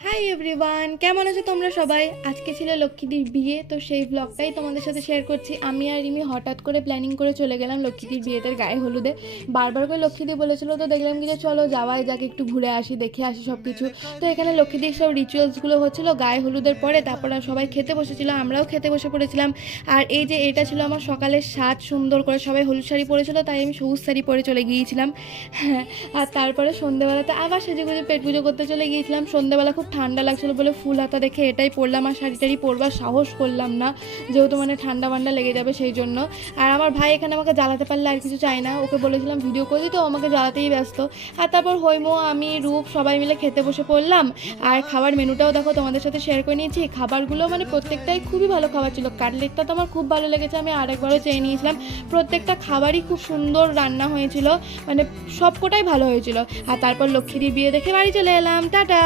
Hi everyone, কেমন আছো তোমরা সবাই? আজকে ছিল লক্ষ্মীদির বিয়ে, তো সেই ব্লগটাই তোমাদের সাথে শেয়ার করছি। আমি আর রিমি হঠাৎ করে প্ল্যানিং করে চলে গেলাম লক্ষ্মীদির বিয়েতে গায়ে হলুদে। বারবার করে লক্ষ্মীদি বলেছিল, তো দেখলাম কি যে চলো যাওয়াই যাক, একটু ঘুরে আসি, দেখে আসি সব কিছু। তো এখানে লক্ষ্মীদির সব রিচুয়ালসগুলো হচ্ছিলো গায়ে হলুদের পরে, তারপর আর সবাই খেতে বসেছিল, আমরাও খেতে বসে পড়েছিলাম। আর এই যে এটা ছিল আমার সকালের সাজ, সুন্দর করে সবাই হলুদ শাড়ি পরেছিল, তাই আমি সবুজ শাড়ি পরে চলে গিয়েছিলাম। হ্যাঁ, আর তারপরে সন্ধ্যেবেলাতে আবার সেজেগুজে পেট পুজো করতে চলে গিয়েছিলাম। সন্ধ্যেবেলা খুব ঠান্ডা লাগছিলো বলে ফুল হাতা দেখে এটাই পরলাম, আর শাড়ি টাড়ি পরবার সাহস করলাম না, যেহেতু মানে ঠান্ডা ঠান্ডা লেগে যাবে সেই জন্য। আর আমার ভাই এখানে আমাকে জ্বালাতে পারলে আর কিছু চাই না, ওকে বলেছিলাম ভিডিও করে দিই, তো আমাকে জ্বালাতেই ব্যস্ত। আর তারপর হৈমো, আমি, রূপ সবাই মিলে খেতে বসে পড়লাম। আর খাবার মেনুটাও দেখো তোমাদের সাথে শেয়ার করে নিয়েছি। খাবারগুলো মানে প্রত্যেকটাই খুবই ভালো খাবার ছিল। কাটলেটটা তো আমার খুব ভালো লেগেছে, আমি আরেকবারও চেয়ে নিয়েছিলাম। প্রত্যেকটা খাবারই খুব সুন্দর রান্না হয়েছিল, মানে সবকটাই ভালো হয়েছিল। আর তারপর লক্ষ্মীদির বিয়ে দেখে বাড়ি চলে এলাম। টাটা।